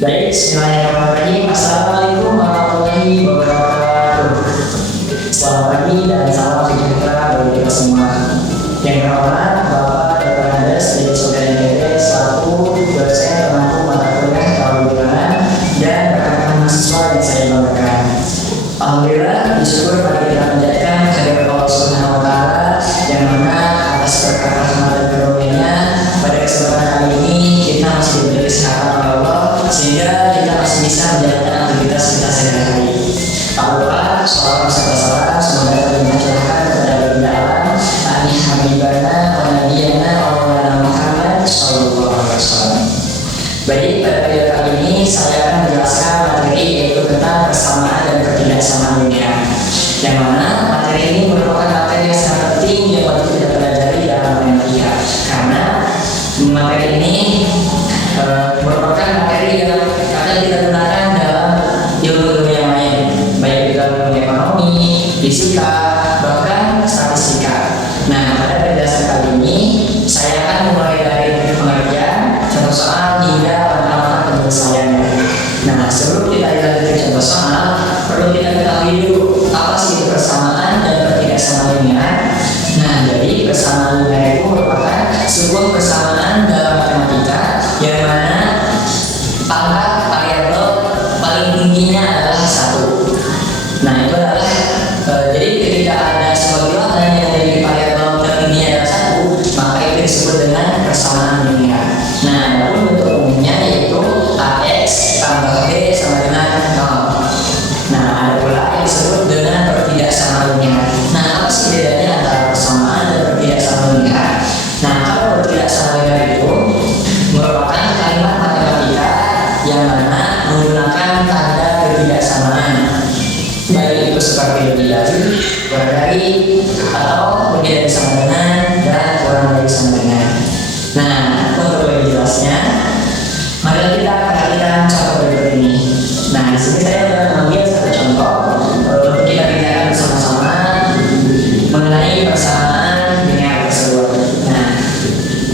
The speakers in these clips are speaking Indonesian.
Baik, bismillahirrahmanirrahim. Assalamualaikum warahmatullahi wabarakatuh. Selamat pagi dan salam sejahtera bagi kita semua. Yang terhormat Bapak Dr. Andes dari Saudara NTT selaku dosen pemangku mata kuliah kewarganegaraan dan rekan-rekan mahasiswa yang saya banggakan. Alhamdulillah, bersyukur pada kita menjadikan kehadirat Allah Subhanahu wa Ta'ala yang mana atas berkat rahmat dan karunia-Nya pada kesempatan kali ini kita masih diberi kesehatan oleh Allah sehingga kita masih bisa menjalankan aktivitas kita sehari-hari. Tak lupa, salam serta salam semoga tercurahkan kepada baginda alam Nabi Habibana wa Nabiyana Maulana Muhammad Sallallahu Alaihi Wasallam. Baik, pada video kali ini saya akan menjelaskan materi yaitu tentang persamaan dan ketidaksamaan dunia. Yang mana materi ini merupakan materi yang sangat penting yang wajib kita pelajari dalam matematika. Karena materi ini merupakan materi yang akan kita gunakan dalam ilmu-ilmu yang lain, baik dalam ekonomi, fisika, bahkan statistika. Nah, pada penjelasan kali ini saya akan memulai dari pengertian contoh soal hingga langkah-langkah penyelesaiannya. Nah, sebelum kita lanjut contoh soal, perlu kita ketahui dulu apa sih itu persamaan dan ketidaksamaan linear. Nah, jadi persamaan linear itu merupakan sebuah persamaan dalam matematika yang mana pangkat variabel paling tingginya adalah 1. Nah, itu adalah jadi ketika ada sebuah bilangan yang memiliki variabel tertingginya adalah 1, maka itu disebut dengan persamaan linear. Nah, adapun bentuk umumnya yaitu AX tambah B sama dengan 0. Nah, ada pula yang disebut dengan ketidaksamaan linear. Nah, apa sih bedanya antara persamaan dan ketidaksamaan linear? Nah, kalau ketidaksamaan linear itu merupakan kalimat matematika yang mana menggunakan tanda ketidaksamaan, baik itu seperti lebih dari, kurang dari, atau lebih dari sama dengan, dan kurang dari sama dengan. Nah, untuk lebih jelasnya, mari kita perhatikan contoh berikut ini. Nah, di sini saya akan mengambil satu contoh untuk kita bicarakan bersama-sama mengenai persamaan linear tersebut. Nah,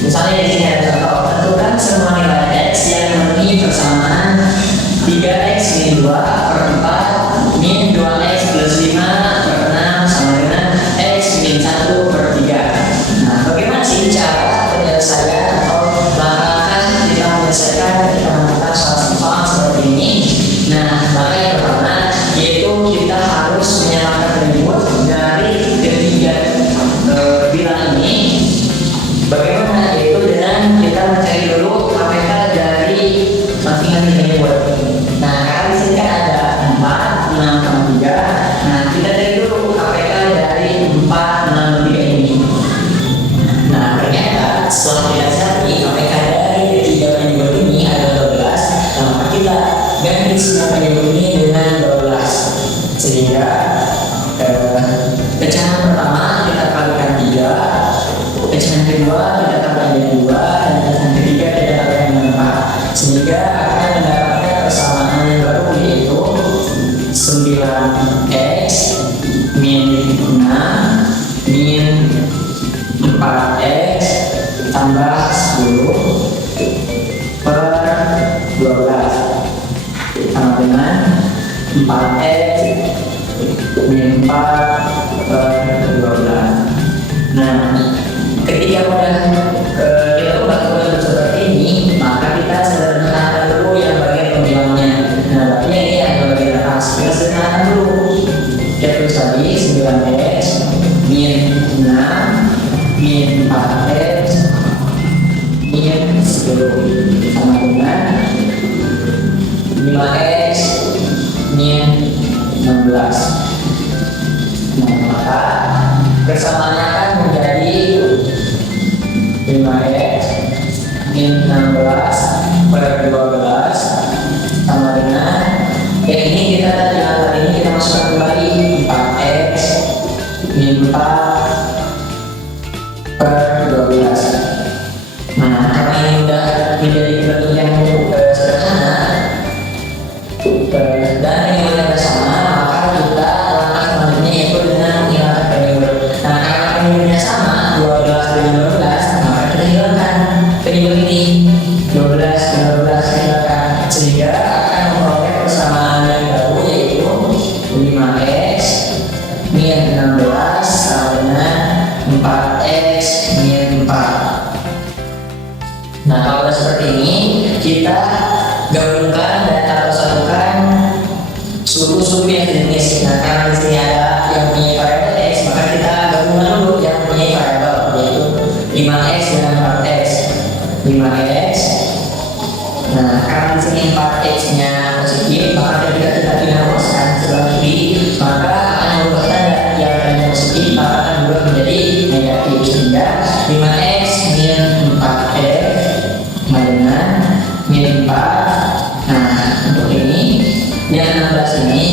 misalnya di sini ada contoh, tentukan semua nilai X yang memenuhi persamaan 3X min 2 per 4 min 2X plus 5 per 6 sama dengan X min 1 per 3. Nah, bagaimana sih cara penyelesaian atau langkah-langkah kita menyelesaikan ketika menemukan soal seperti ini? Nah, maka yang pertama yaitu kita harus menyamakan rumus dari ketiga bilangan ini. Bagaimana? Yaitu dengan kita mencari dulu KPK dari masing-masing variabel. Nah, karena di sini kan ada 4, 6, sama 3. Nah, kita cari dulu KPK dari 4, 6, 3 ini. Nah, ternyata setelah kita cari KPK dari ketiga variabel ini ada 12. Nah, maka kita ganti semua variabel ini dengan 12. Sehingga pecahan pertama kita kalikan 3, pecahan kedua kita kalikan dengan 2, dan pecahan ketiga kita kalikan dengan 4, sehingga akan mendapatkan persamaan yang baru yaitu 9X min 6 min 4X tambah 10 per 12 sama dengan 4X min 4 per 12. Nah, ketika kita udah seperti ini, maka kita sederhanakan dulu yang bagian pembilangnya. Nah, tapi ini yang bagian atas kita sederhanakan dulu. Kita tulis tadi 9X min 6 min 4X min 10 sama dengan 5X min 16. Nah, maka persamaannya akan menjadi 5X min 16 per 12 sama dengan ini kita masukkan kembali 4X min 4 per 12. Nah, karena ini udah menjadi bentuk yang sederhana dan ini udah sama, maka kita langkah selanjutnya yaitu dengan menghilangkan variabel. Nah, karena variabelnya sama 12 dengan 12, maka kita hilangkan variabel ini 12 dengan 12 hilangkan, sehingga 16 sama dengan 4x min 4. Nah, kalau seperti ini kita gabungkan dan atau satukan suku-suku yang sejenis. Nah, karena di sini ada yang punya variabel x, maka kita gabungkan dulu yang punya variabel, yaitu 5x dengan 4x. 5x. Nah, karena di sini 4x-nya positif, maka ketika kita pindah rumuskan sebelah kiri, maka akan berubah tanda. Yang tadinya positif maka akan berubah menjadi negatif, sehingga 5x min 4x sama dengan min 4. Nah, untuk ini yang 16 ini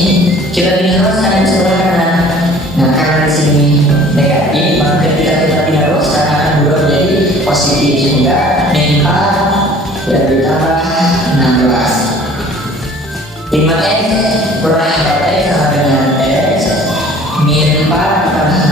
kita pindah rumuskan ke sebelah kanan. Nah, karena di sini negatif, maka ketika kita pindah rumuskan akan berubah menjadi positif, sehingga min 4 dan ditambah 16. 5x kurang 4x sama dengan x min 4 ditambah